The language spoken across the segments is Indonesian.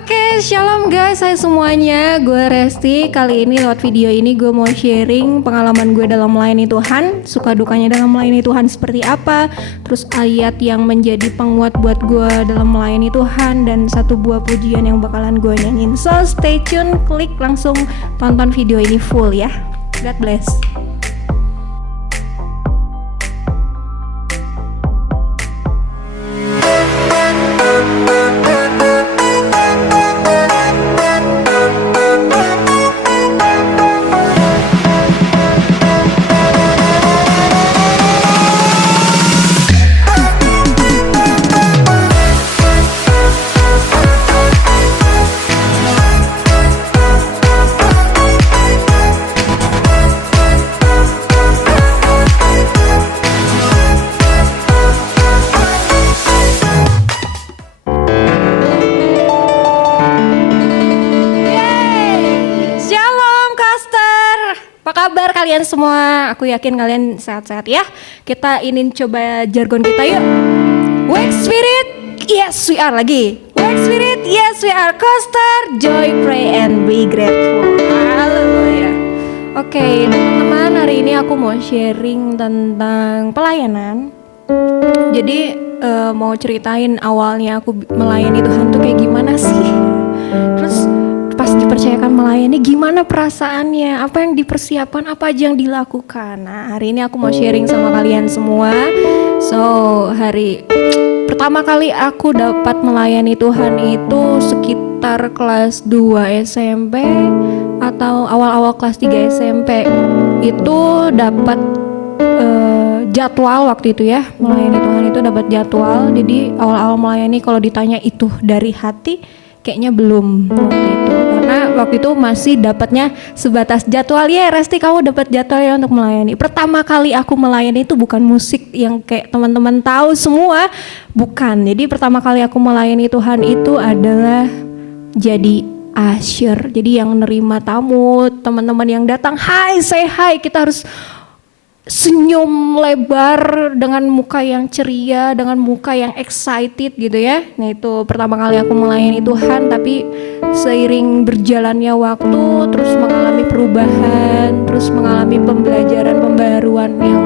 Oke, shalom guys, saya semuanya. Gue Resti. Kali ini lewat video ini gue mau sharing pengalaman gue dalam melayani Tuhan, suka dukanya dalam melayani Tuhan seperti apa, terus ayat yang menjadi penguat buat gue dalam melayani Tuhan, dan satu buah pujian yang bakalan gue nyanyiin. So stay tune, klik langsung tonton video ini full ya. God bless. Kalian semua, aku yakin kalian sehat-sehat ya. Kita ingin coba jargon kita yuk. Work Spirit, yes we are lagi. Work Spirit, yes we are. Coaster, joy, pray and be grateful. Haleluya. Oke, teman-teman, hari ini aku mau sharing tentang pelayanan. Jadi mau ceritain awalnya aku melayani Tuhan tuh kayak gimana sih. Terus pas dipercayakan melayani, gimana perasaannya, apa yang dipersiapkan, apa aja yang dilakukan. Nah, hari ini aku mau sharing sama kalian semua. So, hari pertama kali aku dapat melayani Tuhan itu sekitar kelas 2 SMP atau awal-awal kelas 3 SMP. Itu dapat jadwal waktu itu ya, melayani Tuhan itu dapat jadwal. Jadi awal-awal melayani kalau ditanya itu dari hati, kayaknya belum waktu itu. Karena waktu itu masih dapatnya sebatas jadwal. Ya Resti, kamu dapat jadwal ya untuk melayani. Pertama kali aku melayani itu bukan musik yang kayak teman-teman tahu semua, bukan. Jadi pertama kali aku melayani Tuhan itu adalah jadi usher. Jadi yang nerima tamu, teman-teman yang datang, hai, say hi, kita harus senyum lebar dengan muka yang ceria, dengan muka yang excited gitu ya. Nah itu pertama kali aku melayani Tuhan, tapi seiring berjalannya waktu terus mengalami perubahan, terus mengalami pembelajaran pembaruan yang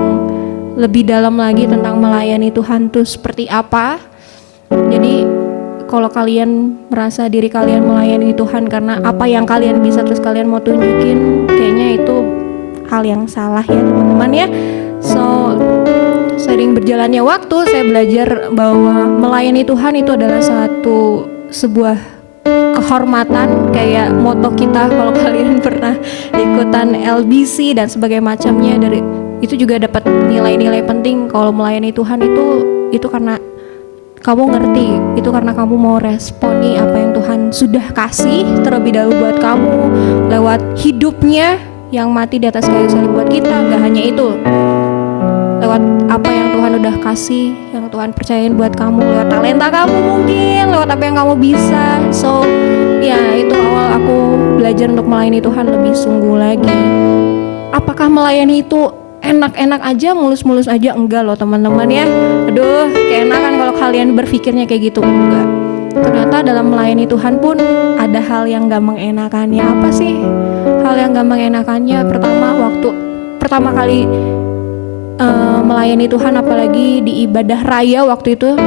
lebih dalam lagi tentang melayani Tuhan tuh seperti apa. Jadi kalau kalian merasa diri kalian melayani Tuhan karena apa yang kalian bisa terus kalian mau tunjukin, kayaknya itu hal yang salah ya teman-teman ya. So sering berjalannya waktu saya belajar bahwa melayani Tuhan itu adalah sebuah kehormatan, kayak moto kita kalau kalian pernah ikutan LBC dan sebagainya macamnya, dari itu juga dapat nilai-nilai penting. Kalau melayani Tuhan itu karena kamu ngerti, itu karena kamu mau responi apa yang Tuhan sudah kasih terlebih dahulu buat kamu lewat hidupnya yang mati di atas kayu salib buat kita. Gak hanya itu, lewat apa yang Tuhan udah kasih, yang Tuhan percayain buat kamu, lewat talenta kamu mungkin, lewat apa yang kamu bisa. So ya itu awal aku belajar untuk melayani Tuhan lebih sungguh lagi. Apakah melayani itu enak-enak aja, mulus-mulus aja? Enggak loh teman-teman ya. Aduh, keenakan kalau kalian berpikirnya kayak gitu. Enggak. Ternyata dalam melayani Tuhan pun ada hal yang gak mengenakannya. Apa sih hal yang gak mengenakannya? Pertama kali melayani Tuhan, apalagi di ibadah raya waktu itu,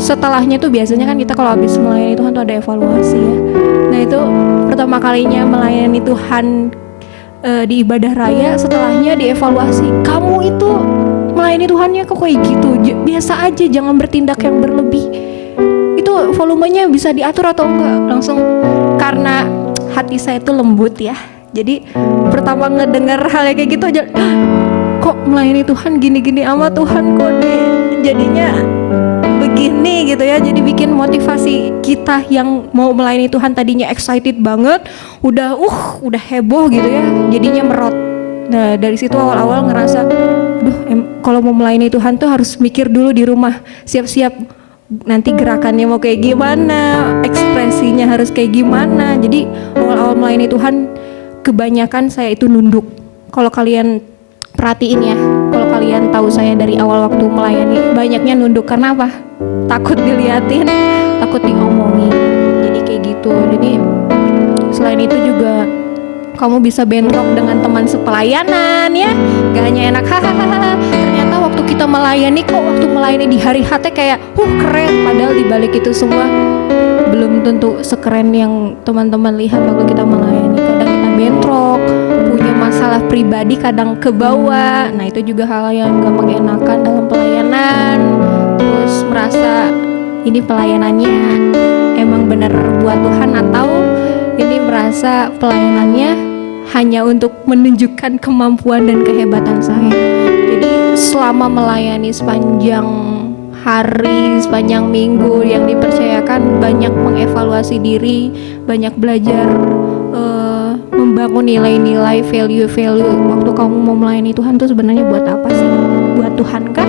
setelahnya tuh biasanya kan kita kalau habis melayani Tuhan tuh ada evaluasi ya. Nah itu pertama kalinya melayani Tuhan di ibadah raya, setelahnya dievaluasi. Kamu itu melayani Tuhannya kok kayak gitu, biasa aja, jangan bertindak yang berlebih. Itu volumenya bisa diatur atau enggak? Langsung, karena hati saya itu lembut ya, jadi pertama ngedengar hal yang kayak gitu aja, kok melayani Tuhan gini-gini amat, Tuhan kok jadinya begini gitu ya. Jadi bikin motivasi kita yang mau melayani Tuhan tadinya excited banget, udah heboh gitu ya, jadinya merot. Nah dari situ awal-awal ngerasa, kalau mau melayani Tuhan tuh harus mikir dulu di rumah, siap-siap nanti gerakannya mau kayak gimana, ekspresinya harus kayak gimana. Jadi awal-awal melayani Tuhan kebanyakan saya itu nunduk. Kalau kalian perhatiin ya, kalau kalian tahu saya dari awal waktu melayani, banyaknya nunduk. Karena apa? Takut diliatin, takut diomongin. Jadi kayak gitu. gitu. Jadi selain itu juga kamu bisa bentrok dengan teman sepelayanan ya, gak hanya enak hahaha. Ternyata waktu kita melayani kok, waktu melayani di hari H kayak keren, padahal dibalik itu semua belum tentu sekeren yang teman-teman lihat waktu kita melayani. Kadang kita bentrok, punya masalah pribadi kadang ke bawah. Nah itu juga hal yang gak mengenakan dalam pelayanan. Terus merasa ini pelayanannya emang benar buat Tuhan, atau ini merasa pelayanannya hanya untuk menunjukkan kemampuan dan kehebatan saya. Jadi selama melayani sepanjang hari, sepanjang minggu yang dipercayakan, banyak mengevaluasi diri, banyak belajar membangun nilai-nilai, value-value. Waktu kamu mau melayani Tuhan tuh sebenarnya buat apa sih? Buat Tuhan kah?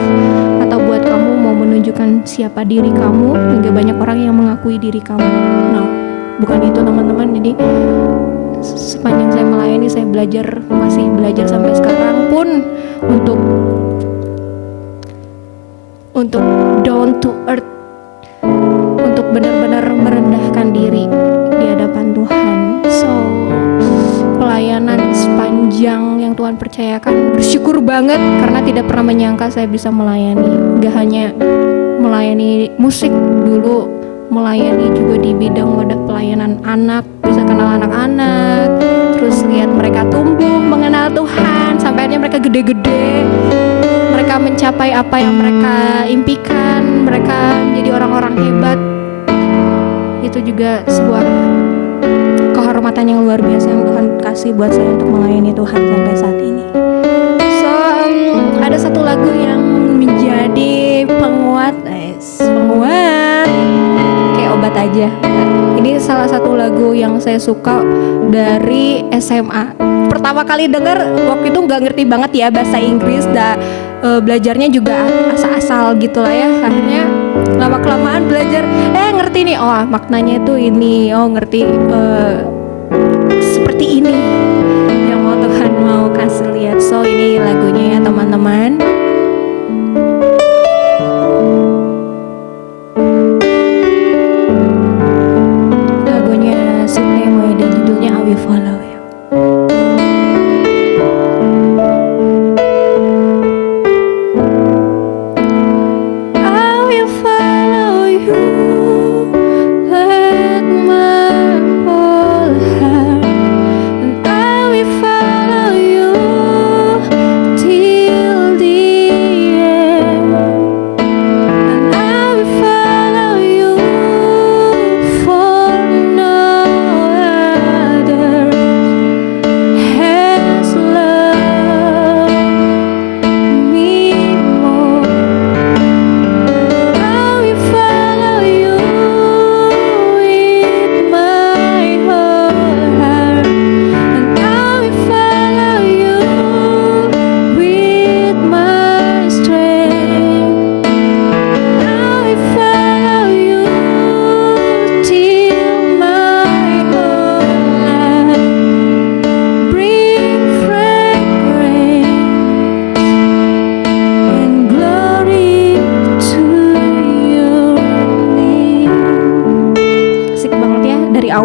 Atau buat kamu mau menunjukkan siapa diri kamu hingga banyak orang yang mengakui diri kamu? Nah, bukan itu teman-teman. Jadi sepanjang saya melayani, saya belajar, masih belajar sampai sekarang pun untuk down to earth, untuk benar-benar merendahkan diri di hadapan Tuhan. So pelayanan sepanjang yang Tuhan percayakan, bersyukur banget karena tidak pernah menyangka saya bisa melayani. Gak hanya melayani musik, dulu melayani juga di bidang wadah pelayanan anak, bisa kenal anak-anak, terus lihat mereka tumbuh mengenal Tuhan sampai akhirnya mereka gede-gede, mereka mencapai apa yang mereka impikan, mereka menjadi orang-orang hebat. Itu juga sebuah kehormatan yang luar biasa yang Tuhan kasih buat saya untuk melayani Tuhan sampai saat ini. So ada satu lagu yang menjadi penguat kayak obat aja. Nah, ini salah satu lagu yang saya suka dari SMA. Pertama kali denger waktu itu nggak ngerti banget ya bahasa Inggris, belajarnya juga asal-asal gitu lah ya. Akhirnya lama kelamaan belajar, ngerti nih, oh maknanya itu ini, oh ngerti seperti ini yang mau Tuhan mau kasih lihat. So ini lagunya ya teman-teman. Lagunya Sydney Moede, judulnya I Will Follow You.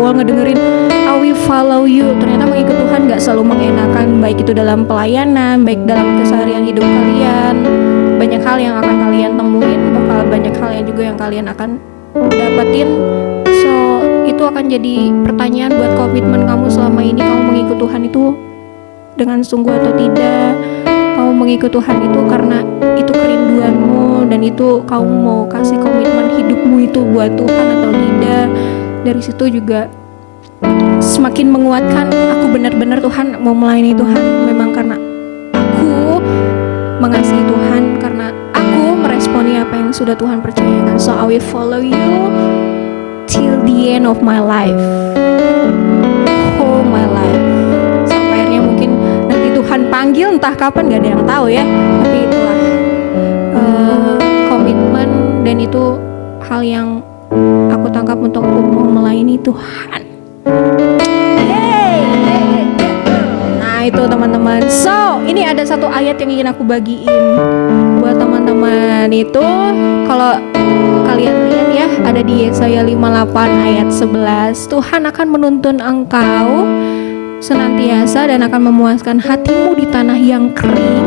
Ngedengerin I Will Follow You, ternyata mengikut Tuhan gak selalu mengenakan, baik itu dalam pelayanan, baik dalam keseharian hidup kalian. Banyak hal yang akan kalian temuin, bakal banyak hal yang juga yang kalian akan dapetin. So itu akan jadi pertanyaan buat komitmen kamu selama ini. Kamu mengikut Tuhan itu dengan sungguh atau tidak? Kamu mengikut Tuhan itu karena itu kerinduanmu dan itu kamu mau kasih komitmen hidupmu itu buat Tuhan atau tidak? Dari situ juga semakin menguatkan, aku benar-benar Tuhan mau melayani Tuhan memang karena aku mengasihi Tuhan, karena aku meresponi apa yang sudah Tuhan percayakan. So I will follow you till the end of my life, whole my life, sampai akhirnya mungkin nanti Tuhan panggil entah kapan, gak ada yang tahu ya. Tapi itulah komitmen, dan itu hal yang aku tangkap untuk mau melayani Tuhan. Nah itu teman-teman. So ini ada satu ayat yang ingin aku bagiin buat teman-teman itu. Kalau kalian lihat ya, ada di Yesaya 58 ayat 11. Tuhan akan menuntun engkau senantiasa dan akan memuaskan hatimu di tanah yang kering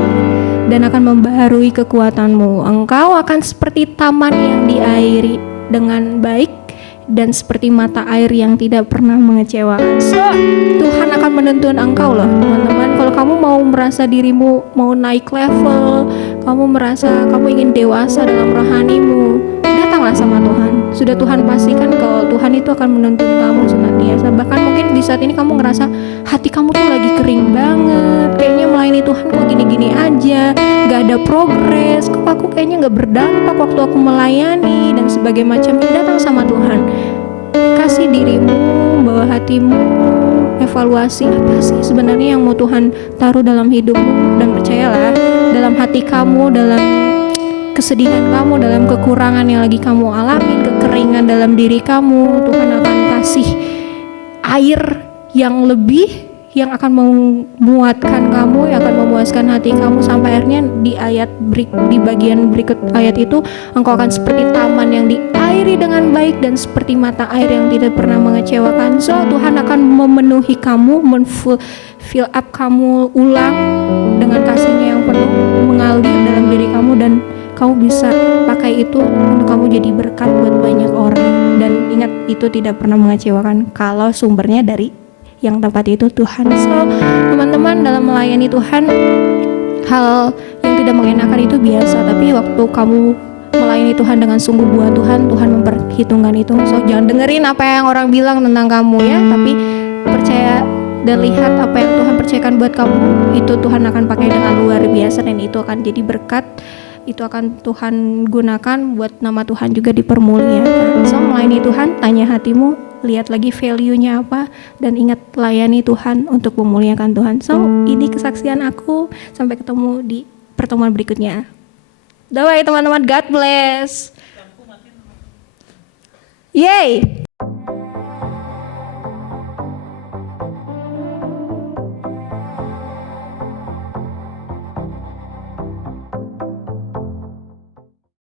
dan akan membaharui kekuatanmu. Engkau akan seperti taman yang diairi dengan baik dan seperti mata air yang tidak pernah mengecewakan. So, Tuhan akan menuntun engkau loh teman-teman. Kalau kamu mau merasa dirimu mau naik level, kamu merasa kamu ingin dewasa dalam rohanimu, datanglah sama Tuhan. Sudah Tuhan pastikan kalau Tuhan itu akan menuntun kamu senantiasa. Bahkan mungkin di saat ini kamu ngerasa hati kamu tuh lagi kering banget, kayaknya melayani Tuhan kok gini-gini aja, gak ada progres, kok aku kayaknya gak berdampak waktu aku melayani dan sebagainya macamnya. Datang sama Tuhan, kasih dirimu, bawa hatimu, evaluasi apa sih sebenarnya yang mau Tuhan taruh dalam hidupmu. Dan percayalah, dalam hati kamu, dalam kesedihan kamu, dalam kekurangan yang lagi kamu alamin, kekeringan dalam diri kamu, Tuhan akan kasih air yang lebih, yang akan memuatkan kamu, yang akan memuaskan hati kamu, sampai akhirnya di bagian berikut ayat itu, engkau akan seperti taman yang diairi dengan baik dan seperti mata air yang tidak pernah mengecewakan. So, Tuhan akan memenuhi kamu, fill up kamu ulang dengan kasih-Nya yang penuh, mengalir dalam diri kamu, dan kamu bisa pakai itu untuk kamu jadi berkat buat banyak orang. Dan ingat, itu tidak pernah mengecewakan kalau sumbernya dari yang tepat itu Tuhan. So, teman-teman, dalam melayani Tuhan, hal yang tidak mengenakan itu biasa, tapi waktu kamu melayani Tuhan dengan sungguh buat Tuhan, Tuhan memperhitungkan itu. So, jangan dengerin apa yang orang bilang tentang kamu ya, tapi percaya dan lihat apa yang Tuhan percayakan buat kamu, itu Tuhan akan pakai dengan luar biasa, dan itu akan jadi berkat. Itu akan Tuhan gunakan buat nama Tuhan juga dipermuliakan. So, melayani Tuhan, tanya hatimu, lihat lagi value-nya apa, dan ingat layani Tuhan untuk memuliakan Tuhan. So, ini kesaksian aku. Sampai ketemu di pertemuan berikutnya. Bye teman-teman, God bless. Yeay.